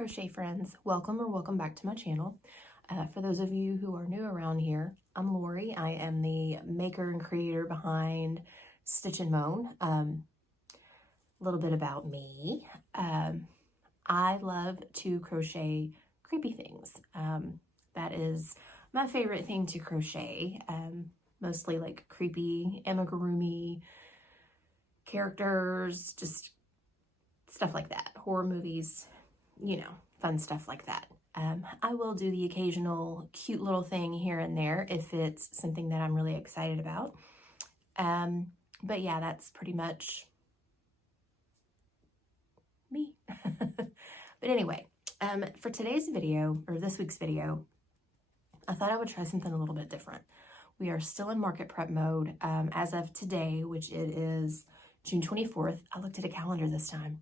Crochet Friends. Welcome or welcome back to my channel. For those of you who are new around here, I'm Lori. I am the maker and creator behind Stitch and Moan. A little bit about me. I love to crochet creepy things. That is my favorite thing to crochet. Mostly like creepy amigurumi characters, just stuff like that. Horror movies, you know, fun stuff like that. I will do the occasional cute little thing here and there if it's something that I'm really excited about. But yeah, that's pretty much me. But anyway, for today's video, or this week's video, I thought I would try something a little bit different. We are still in market prep mode as of today, which it is June 24th. I looked at a calendar this time.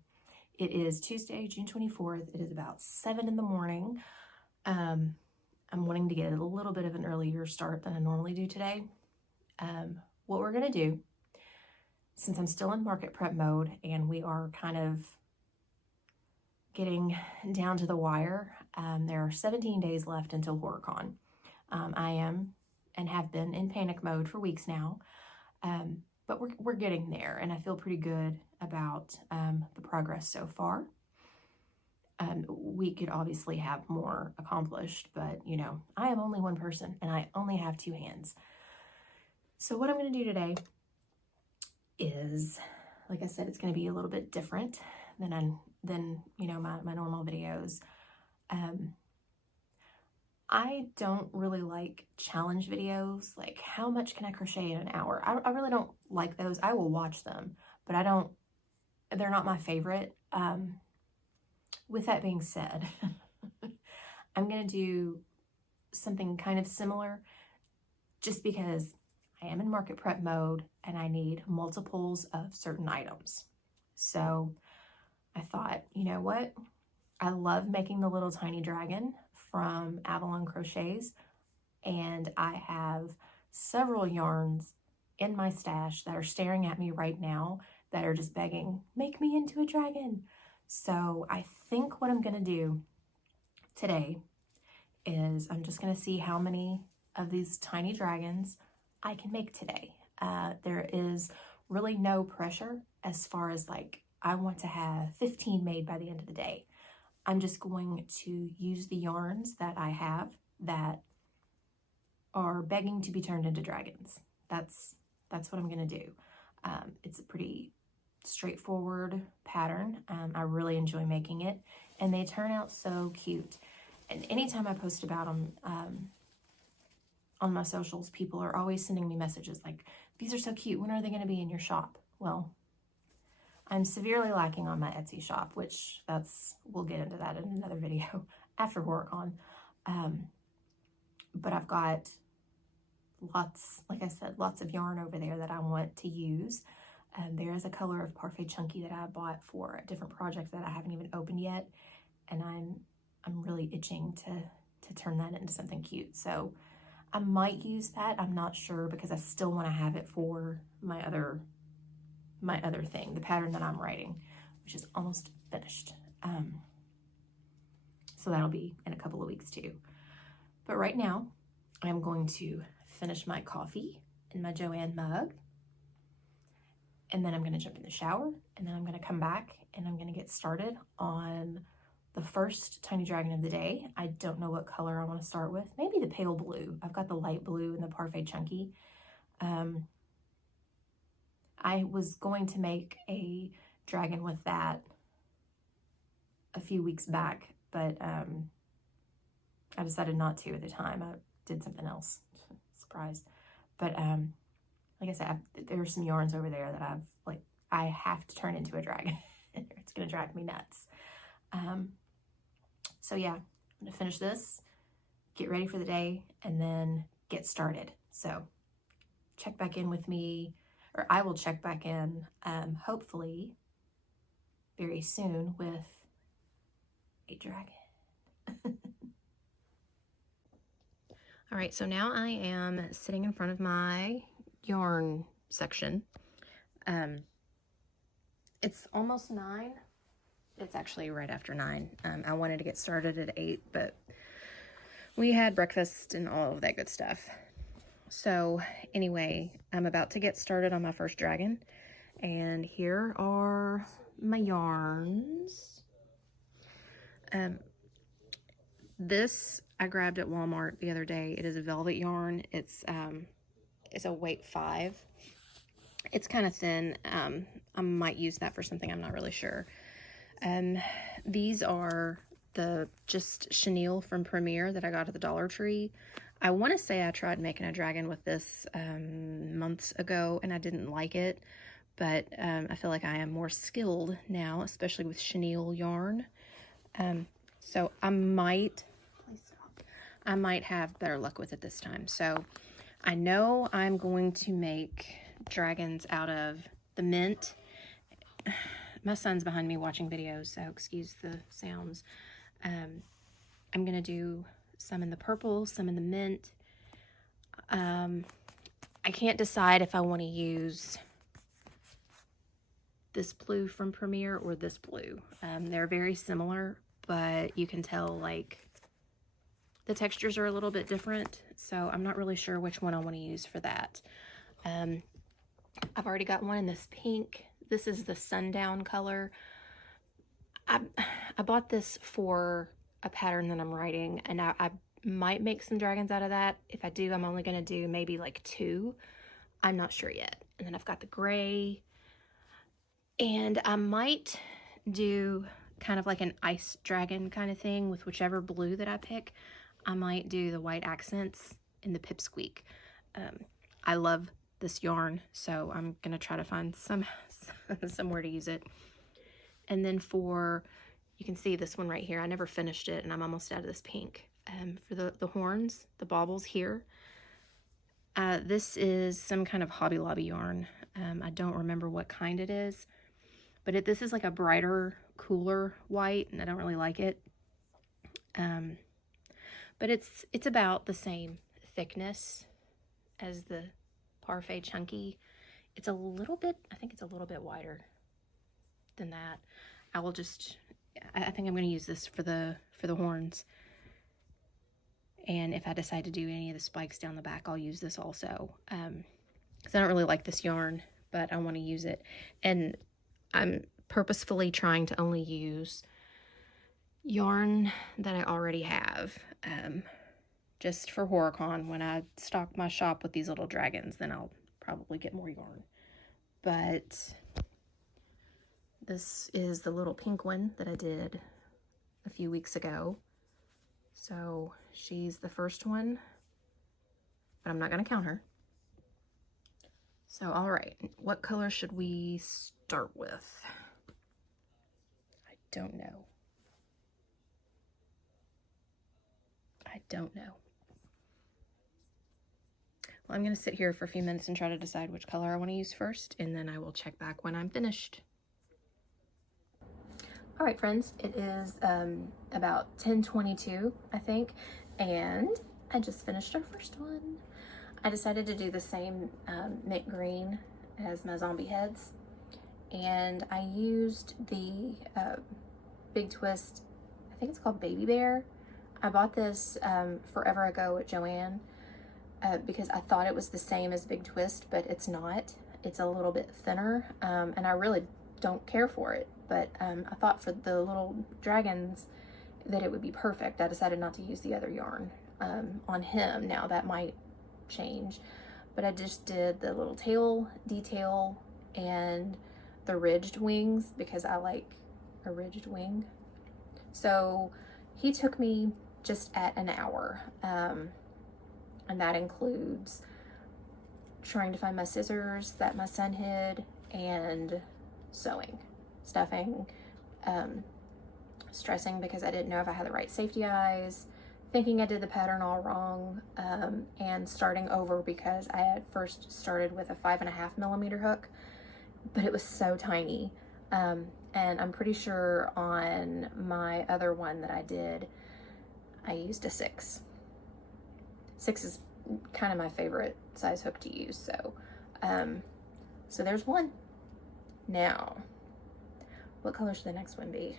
It is Tuesday, June 24th. It is about 7 in the morning. I'm wanting to get a little bit of an earlier start than I normally do today. What we're gonna do, since I'm still in market prep mode and we are kind of getting down to the wire, there are 17 days left until HorrorCon. I am and have been in panic mode for weeks now, but we're getting there, and I feel pretty good about the progress so far. We could obviously have more accomplished, but you know, I am only one person and I only have 2 hands. So what I'm going to do today is, like I said, it's going to be a little bit different than you know, my normal videos. I don't really like challenge videos, like how much can I crochet in an hour? I really don't like those. I will watch them, but they're not my favorite. With that being said, I'm going to do something kind of similar just because I am in market prep mode and I need multiples of certain items. So I thought, you know what? I love making the little tiny dragon from Avalon Crochets, and I have several yarns in my stash that are staring at me right now that are just begging, make me into a dragon. So I think what I'm gonna do today is I'm just gonna see how many of these tiny dragons I can make today. There is really no pressure as far as like, I want to have 15 made by the end of the day. I'm just going to use the yarns that I have that are begging to be turned into dragons. That's what I'm gonna do. It's a pretty straightforward pattern. I really enjoy making it, and they turn out so cute. And anytime I post about them on my socials, people are always sending me messages like, these are so cute, when are they going to be in your shop? Well, I'm severely lacking on my Etsy shop, which we'll get into that in another video after HorrorCon. But I've got lots, like I said, lots of yarn over there that I want to use. There is a color of Parfait Chunky that I bought for a different project that I haven't even opened yet, and I'm really itching to turn that into something cute. So I might use that. I'm not sure, because I still want to have it for my other thing, the pattern that I'm writing, which is almost finished. So that'll be in a couple of weeks too. But right now, I'm going to finish my coffee in my Joanne mug. And then I'm going to jump in the shower, and then I'm going to come back and I'm going to get started on the first tiny dragon of the day. I don't know what color I want to start with. Maybe the pale blue. I've got the light blue and the Parfait Chunky. I was going to make a dragon with that a few weeks back, but I decided not to at the time. I did something else. Surprise. But like I said, there are some yarns over there that I have to turn into a dragon. It's gonna drive me nuts. So yeah, I'm gonna finish this, get ready for the day, and then get started. So check back in with me, or I will check back in hopefully very soon with a dragon. All right, so now I am sitting in front of my yarn section. It's almost 9, It's actually right after 9. I wanted to get started at 8, but we had breakfast and all of that good stuff. So anyway, I'm about to get started on my first dragon, and here are my yarns. This I grabbed at Walmart the other day. It is a velvet yarn. It's a weight 5. It's kind of thin. I might use that for something. I'm not really sure. These are the just chenille from Premier that I got at the Dollar Tree. I want to say I tried making a dragon with this months ago, and I didn't like it, but I feel like I am more skilled now, especially with chenille yarn. So I might have better luck with it this time. So I know I'm going to make dragons out of the mint. My son's behind me watching videos, so excuse the sounds. I'm going to do some in the purple, some in the mint. I can't decide if I want to use this blue from Premier or this blue. They're very similar, but you can tell like the textures are a little bit different, so I'm not really sure which one I want to use for that. I've already got one in this pink. This is the sundown color. I bought this for a pattern that I'm writing, and I might make some dragons out of that. If I do, I'm only going to do maybe like 2. I'm not sure yet. And then I've got the gray, and I might do kind of like an ice dragon kind of thing with whichever blue that I pick. I might do the white accents in the pipsqueak. I love this yarn, so I'm gonna try to find somewhere to use it. And then you can see this one right here, I never finished it, and I'm almost out of this pink. For the horns, the baubles here, this is some kind of Hobby Lobby yarn. I don't remember what kind it is, but this is like a brighter, cooler white, and I don't really like it. But it's about the same thickness as the Parfait Chunky. It's a little bit, I think it's a little bit wider than that. I think I'm going to use this for the horns. And if I decide to do any of the spikes down the back, I'll use this also. Because I don't really like this yarn, but I want to use it. And I'm purposefully trying to only use yarn that I already have. Just for HorrorCon, when I stock my shop with these little dragons, then I'll probably get more yarn. But this is the little pink one that I did a few weeks ago. So she's the first one, but I'm not going to count her. So, all right, what color should we start with? I don't know. Well, I'm going to sit here for a few minutes and try to decide which color I want to use first, and then I will check back when I'm finished. All right, friends, it is about 10:22, I think, and I just finished our first one. I decided to do the same mint green as my zombie heads, and I used the Big Twist, I think it's called Baby Bear. I bought this forever ago at Joann because I thought it was the same as Big Twist, but it's not. It's a little bit thinner, and I really don't care for it, but I thought for the little dragons that it would be perfect. I decided not to use the other yarn on him. Now that might change, but I just did the little tail detail and the ridged wings because I like a ridged wing. So he took me just at an hour, and that includes trying to find my scissors that my son hid, and sewing, stuffing, stressing because I didn't know if I had the right safety eyes, thinking I did the pattern all wrong, and starting over because I had first started with a 5.5mm hook, but it was so tiny. And I'm pretty sure on my other one that I did, I used a 6. 6 is kind of my favorite size hook to use, so so there's one. Now, what color should the next one be?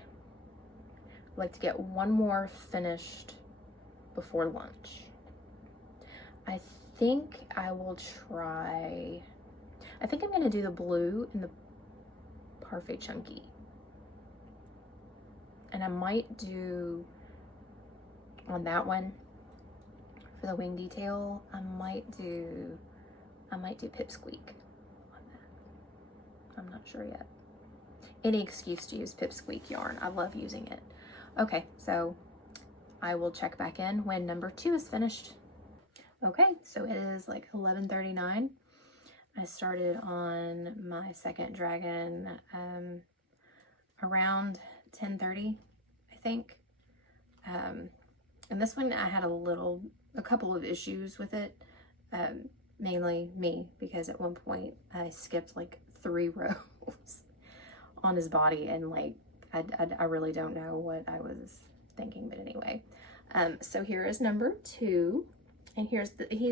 I'd like to get one more finished before lunch. I think I will try, I think I'm gonna do the blue in the Parfait Chunky. And I might do, on that one, for the wing detail, I might do Pipsqueak on that. I'm not sure yet. Any excuse to use Pipsqueak yarn. I love using it. Okay, so I will check back in when number 2 is finished. Okay, so it is like 11:39. I started on my second dragon around 10:30, I think. And this one I had a couple of issues with it, mainly me, because at one point I skipped like 3 rows on his body, and like I really don't know what I was thinking, but anyway. So here is number 2, and he's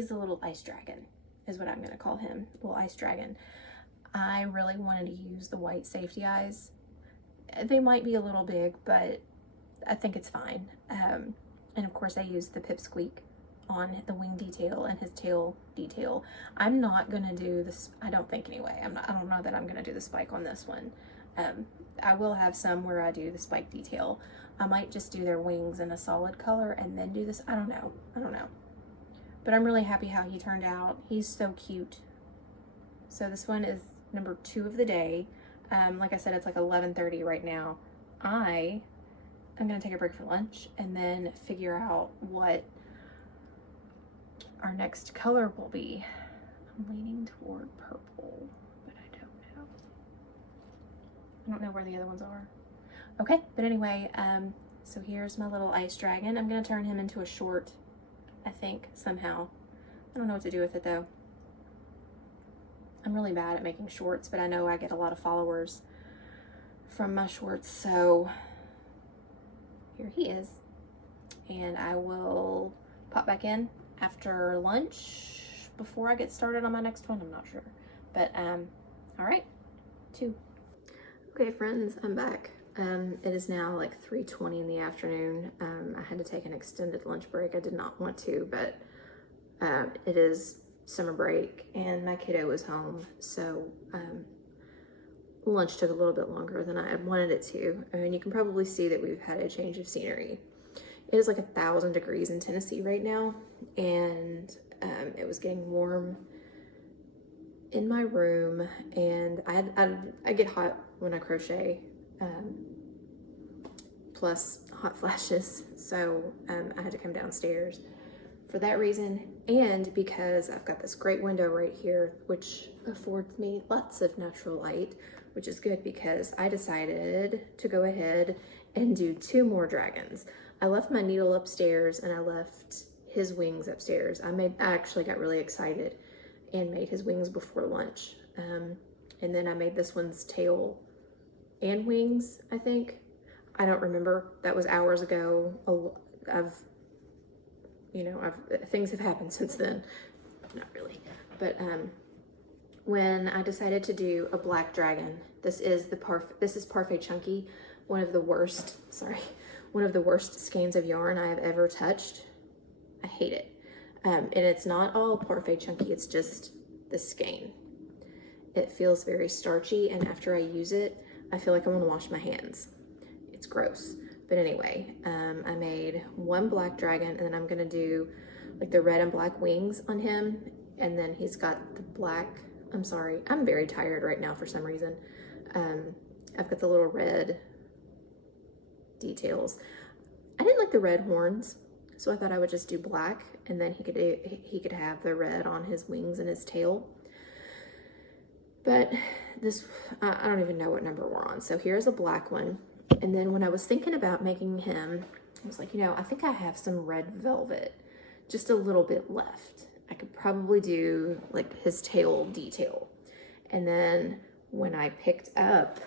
the little ice dragon, is what I'm gonna call him, little ice dragon. I really wanted to use the white safety eyes. They might be a little big, but I think it's fine. And of course I used the Pipsqueak on the wing detail and his tail detail. I'm not gonna do this, I don't think anyway. I don't know that I'm gonna do the spike on this one. I will have some where I do the spike detail. I might just do their wings in a solid color and then do this. I don't know. But I'm really happy how he turned out. He's so cute. So this one is number 2 of the day. Like I said, it's like 11:30 right now. I'm gonna take a break for lunch and then figure out what our next color will be. I'm leaning toward purple, but I don't know where the other ones are. Okay, but anyway, so here's my little ice dragon. I'm gonna turn him into a short, I think, somehow. I don't know what to do with it though. I'm really bad at making shorts, but I know I get a lot of followers from my shorts, so here he is. And I will pop back in after lunch before I get started on my next one. I'm not sure, but all right, 2. Okay friends, I'm back. It is now like 3:20 in the afternoon. I had to take an extended lunch break. I did not want to, but it is summer break and my kiddo was home, so lunch took a little bit longer than I had wanted it to. I mean, you can probably see that we've had a change of scenery. It is like 1,000 degrees in Tennessee right now, and it was getting warm in my room, and I get hot when I crochet, plus hot flashes, so I had to come downstairs for that reason, and because I've got this great window right here which affords me lots of natural light, which is good because I decided to go ahead and do 2 more dragons. I left my needle upstairs and I left his wings upstairs. I actually got really excited and made his wings before lunch, and then I made this one's tail and wings, I think. I don't remember, that was hours ago. Things have happened since then. Not really, but when I decided to do a black dragon, this is Parfait Chunky, one of the worst skeins of yarn I have ever touched. I hate it. And it's not all Parfait Chunky, it's just the skein. It feels very starchy, and after I use it, I feel like I want to wash my hands. It's gross. But anyway, I made 1 black dragon, and then I'm gonna do like the red and black wings on him, and then he's got the black, I'm sorry, I'm very tired right now for some reason. I've got the little red details. I didn't like the red horns, so I thought I would just do black, and then he could have the red on his wings and his tail. But this, I don't even know what number we're on. So here's a black one. And then when I was thinking about making him, I was like, I think I have some red velvet, just a little bit left. I could probably do like his tail detail. And then when I got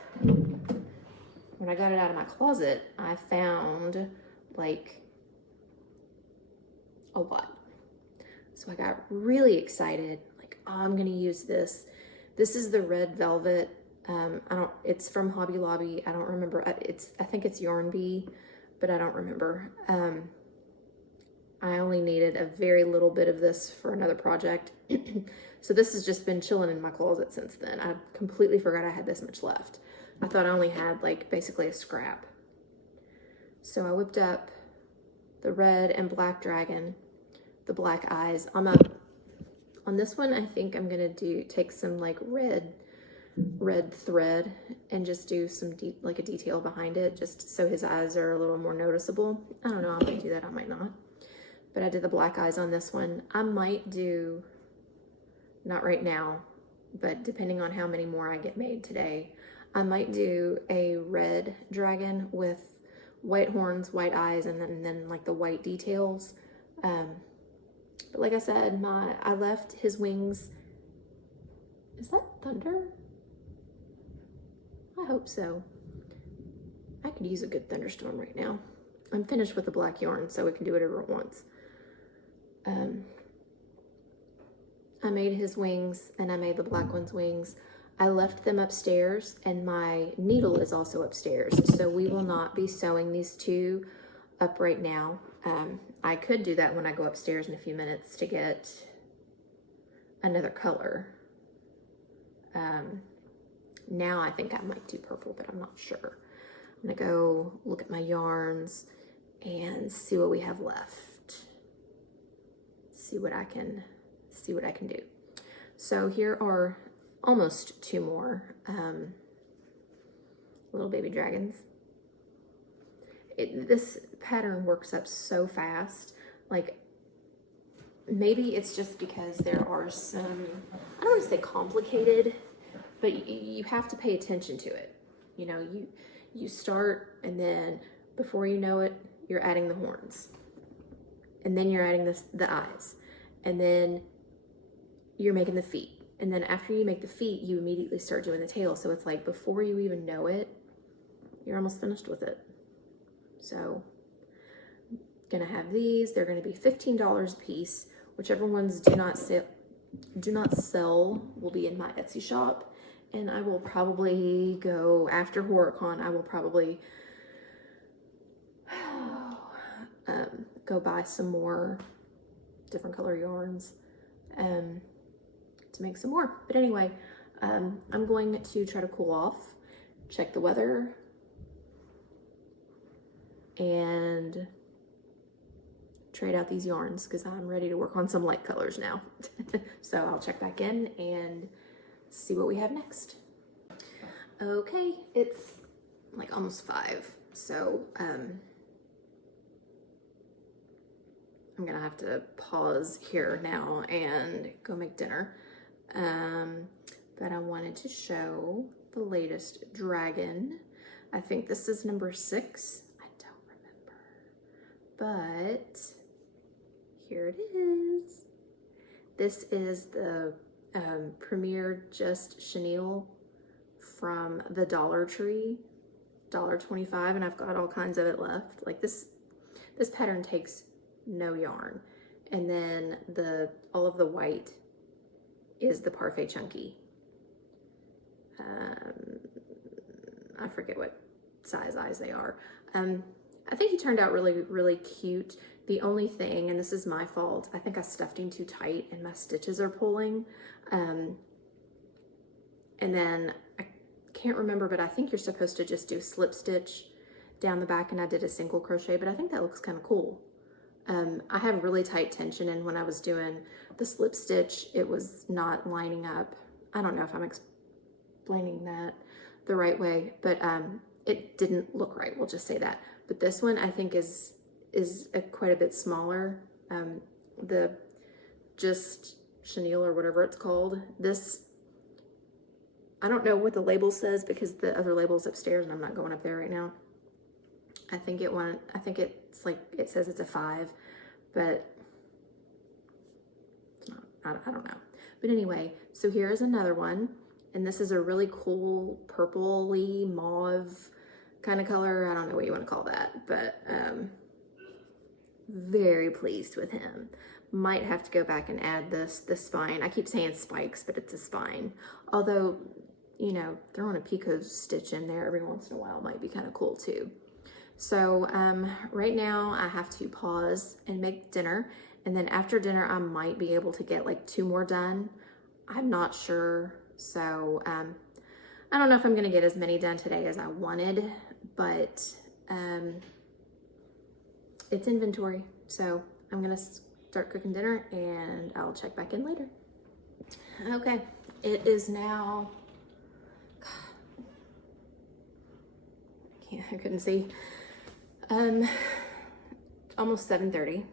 it out of my closet, I found like a lot. So I got really excited, like, oh, I'm gonna use this. This is the red velvet. It's from Hobby Lobby. I don't remember. I think it's Yarn Bee. but I don't remember. I only needed a very little bit of this for another project. So this has just been chilling in my closet since then. I completely forgot I had this much left. I thought I only had like basically a scrap. So I whipped up the red and black dragon, the black eyes. On this one, I think I'm gonna take some like red thread and just do some like a detail behind it, just so his eyes are a little more noticeable. I don't know, I might do that, I might not. But I did the black eyes on this one. I might do, not right now, but depending on how many more I get made today, I might do a red dragon with white horns, white eyes, and then like the white details. But like I said, I left his wings. Is that thunder? I hope so. I could use a good thunderstorm right now. I'm finished with the black yarn, so it can do whatever it wants. I made his wings and I made the black one's wings. I left them upstairs and my needle is also upstairs. So we will not be sewing these two up right now. I could do that when I go upstairs in a few minutes to get another color. Now I think I might do purple, but I'm not sure. I'm gonna go look at my yarns and see what we have left. See what I can do. So here are almost two more little baby dragons. This pattern works up so fast. Like, maybe it's just because there are some, I don't want to say complicated, but you have to pay attention to it. You know, you start, and then before you know it, you're adding the horns, and then you're adding the eyes, and then you're making the feet, and then after you make the feet, you immediately start doing the tail. So it's like before you even know it, you're almost finished with it. So I'm gonna have these. They're gonna be $15 a piece. Whichever ones do not sell will be in my Etsy shop, and I will probably go after HorrorCon. I will probably go buy some more different color yarns to make some more. But anyway, I'm going to try to cool off, check the weather, and trade out these yarns because I'm ready to work on some light colors now. So I'll check back in and see what we have next. Okay, it's like almost 5, so I'm gonna have to pause here now and go make dinner. But I wanted to show the latest dragon. I think this is number 6. I don't remember, but here it is. This is the Premier Just Chenille from the Dollar Tree, $1.25, and I've got all kinds of it left. Like this pattern takes no yarn, and then all of the white is the Parfait Chunky. I forget what size eyes they are. I think he turned out really, really cute. The only thing, and this is my fault, I think I stuffed him too tight and my stitches are pulling. And then I can't remember, but I think you're supposed to just do slip stitch down the back, and I did a single crochet, but I think that looks kind of cool. I have really tight tension, and when I was doing the slip stitch, it was not lining up. I don't know if I'm explaining that the right way, but it didn't look right, we'll just say that. But this one I think is quite a bit smaller. The Just Chenille or whatever it's called, this, I don't know what the label says because the other label's upstairs and I'm not going up there right now. I think it's like, it says it's a 5, but it's not, I don't know. But anyway, so here is another one, and this is a really cool purpley mauve kind of color. I don't know what you want to call that, but very pleased with him. Might have to go back and add the spine. I keep saying spikes, but it's a spine. Although, you know, throwing a picot stitch in there every once in a while might be kind of cool too. So right now I have to pause and make dinner, and then after dinner I might be able to get like 2 more done. I'm not sure. So I don't know if I'm gonna get as many done today as I wanted, but it's inventory. So I'm gonna start cooking dinner and I'll check back in later. Okay, it is now, I couldn't see, almost 7:30.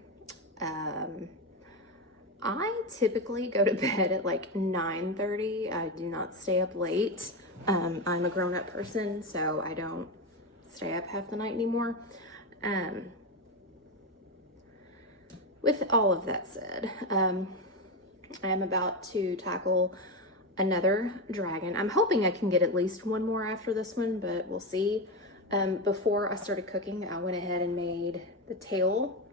I typically go to bed at like 9:30. I do not stay up late. I'm a grown-up person, so I don't stay up half the night anymore. With all of that said, I am about to tackle another dragon. I'm hoping I can get at least one more after this one, but we'll see. Before I started cooking, I went ahead and made the tail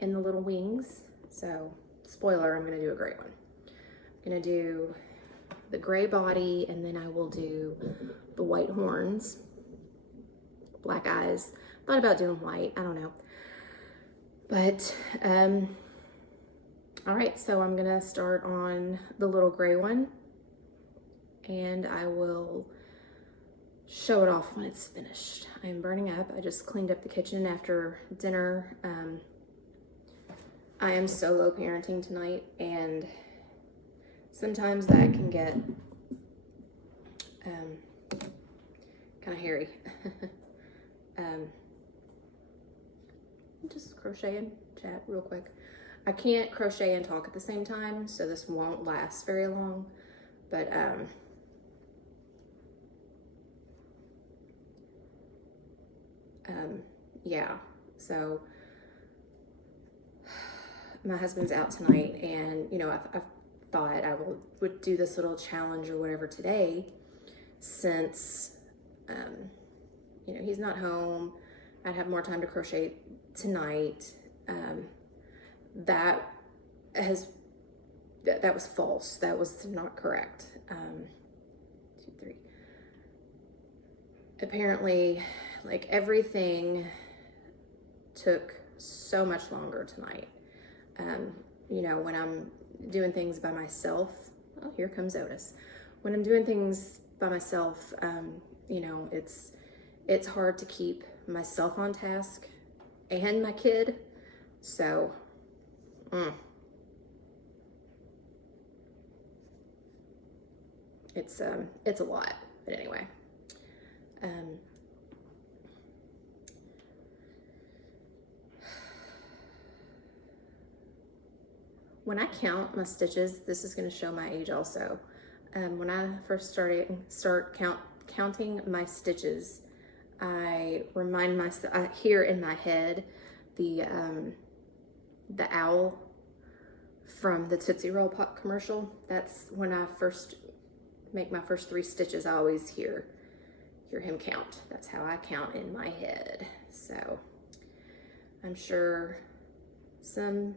and the little wings. So, spoiler, I'm gonna do a gray one. I'm gonna do the gray body, and then I will do the white horns, black eyes. Thought about doing white, I don't know. But, all right, so I'm gonna start on the little gray one, and I will show it off when it's finished. I am burning up. I just cleaned up the kitchen after dinner. I am solo parenting tonight, and sometimes that can get kind of hairy. Just crochet and chat real quick. I can't crochet and talk at the same time, so this won't last very long, but yeah, so my husband's out tonight, and you know, I've thought I would do this little challenge or whatever today, since you know, he's not home. I'd have more time to crochet tonight. That was false. That was not correct. 2, 3. Apparently, like, everything took so much longer tonight. You know, when I'm doing things by myself, oh, here comes Otis. When I'm doing things by myself, you know, it's hard to keep myself on task and my kid. So, it's a lot, but anyway. When I count my stitches, this is going to show my age also. When I first start counting my stitches, I remind myself, I hear in my head the owl from the Tootsie Roll Pop commercial. That's when I first make my first 3 stitches. I always hear him count. That's how I count in my head. So I'm sure some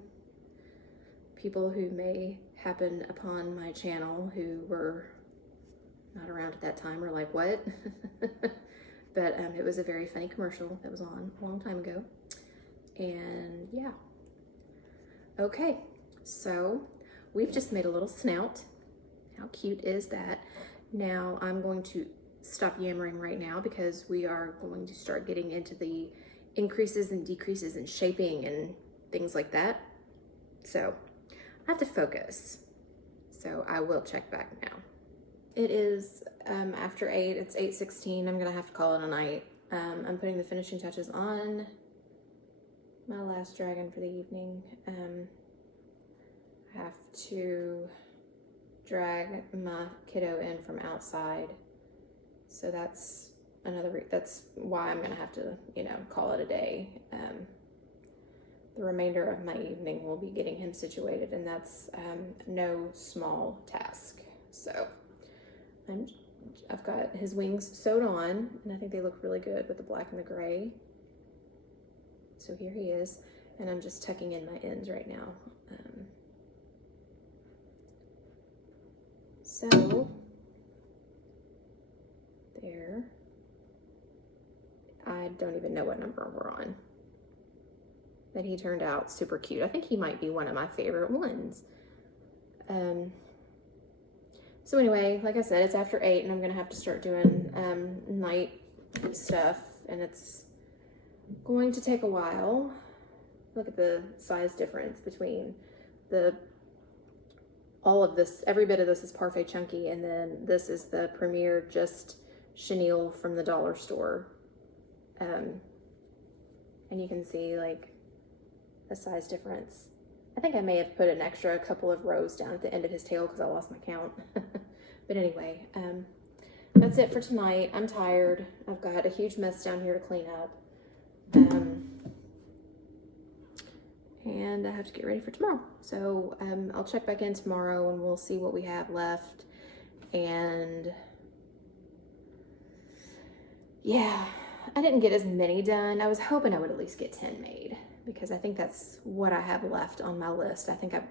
people who may happen upon my channel who were not around at that time are like, what? But it was a very funny commercial that was on a long time ago. And yeah. Okay, so we've just made a little snout. How cute is that? Now I'm going to stop yammering right now because we are going to start getting into the increases and decreases in shaping and things like that. So I have to focus. So I will check back now. It is after 8, it's 8:16. I'm gonna have to call it a night. I'm putting the finishing touches on my last dragon for the evening. I have to drag my kiddo in from outside. So that's that's why I'm gonna have to, you know, call it a day. The remainder of my evening will be getting him situated, and that's no small task. So I've got his wings sewed on, and I think they look really good with the black and the gray. So here he is, and I'm just tucking in my ends right now. So there. I don't even know what number we're on. But he turned out super cute. I think he might be one of my favorite ones. So anyway, like I said, it's after 8 and I'm gonna have to start doing night stuff, and it's going to take a while. Look at the size difference between all of this. Every bit of this is Parfait Chunky, and then this is the Premier Just Chenille from the dollar store. And you can see like a size difference. I think I may have put an extra couple of rows down at the end of his tail because I lost my count. But anyway, that's it for tonight. I'm tired. I've got a huge mess down here to clean up. And I have to get ready for tomorrow. So I'll check back in tomorrow and we'll see what we have left. And yeah, I didn't get as many done. I was hoping I would at least get 10 made, because I think that's what I have left on my list. I think I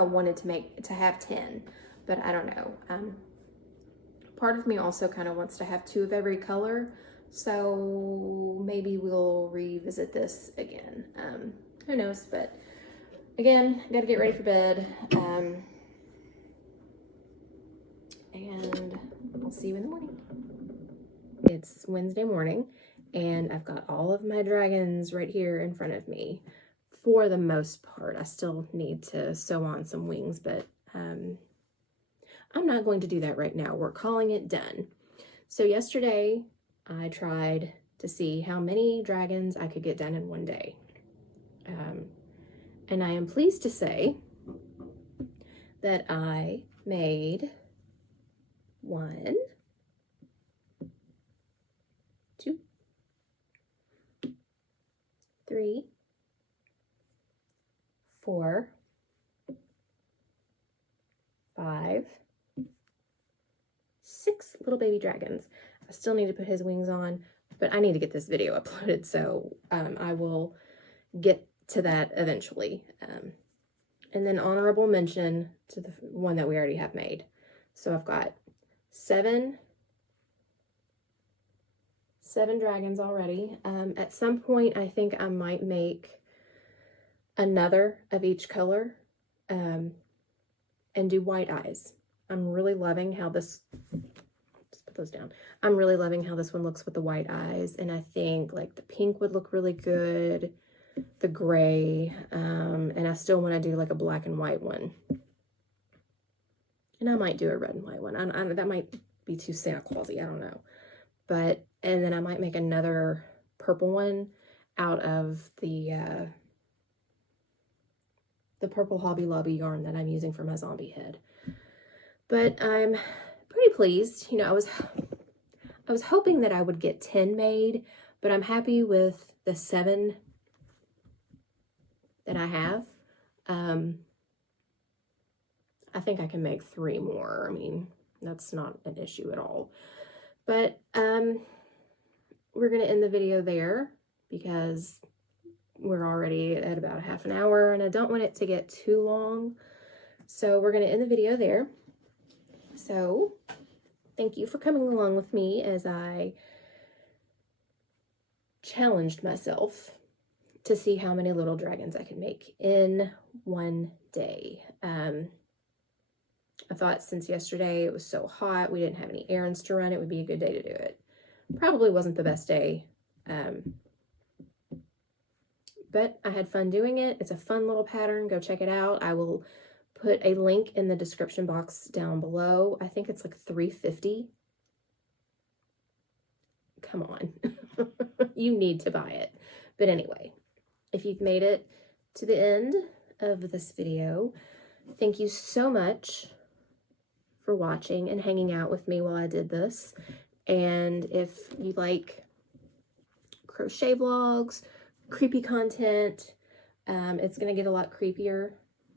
wanted to have 10, but I don't know. Part of me also kind of wants to have 2 of every color, so maybe we'll revisit this again. Who knows? But again, got to get ready for bed, and I'll see you in the morning. It's Wednesday morning, and I've got all of my dragons right here in front of me for the most part. I still need to sew on some wings, but I'm not going to do that right now. We're calling it done. So yesterday I tried to see how many dragons I could get done in one day. And I am pleased to say that I made 1, 2, 3, 4, 5, 6 little baby dragons. I still need to put his wings on, but I need to get this video uploaded, so I will get to that eventually. And then honorable mention to the one that we already have made. So I've got 7 dragons already. At some point, I think I might make another of each color and do white eyes. I'm really loving how this, just put those down. I'm really loving how this one looks with the white eyes, and I think like the pink would look really good, the gray, and I still want to do like a black and white one. And I might do a red and white one. That might be too Santa Clausy, I don't know. But, and then I might make another purple one out of the purple Hobby Lobby yarn that I'm using for my zombie head. But I'm pretty pleased. You know, I was hoping that I would get 10 made, but I'm happy with the 7 that I have. I think I can make 3 more. I mean, that's not an issue at all. But we're going to end the video there because we're already at about a half an hour and I don't want it to get too long. So we're going to end the video there. So thank you for coming along with me as I challenged myself to see how many little dragons I could make in one day. I thought since yesterday it was so hot, we didn't have any errands to run, it would be a good day to do it. Probably wasn't the best day, but I had fun doing it. It's a fun little pattern. Go check it out. I will put a link in the description box down below. I think it's like $3.50. Come on. You need to buy it. But anyway, if you've made it to the end of this video, thank you so much for watching and hanging out with me while I did this. And if you like crochet vlogs, creepy content, it's going to get a lot creepier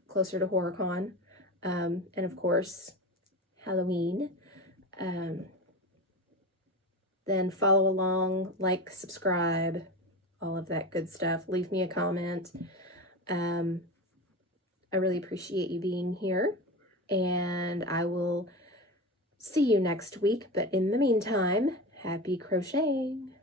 closer to HorrorCon, and of course Halloween. Then follow along, like, subscribe, all of that good stuff. Leave me a comment. I really appreciate you being here, and I will see you next week. But in the meantime, Happy crocheting!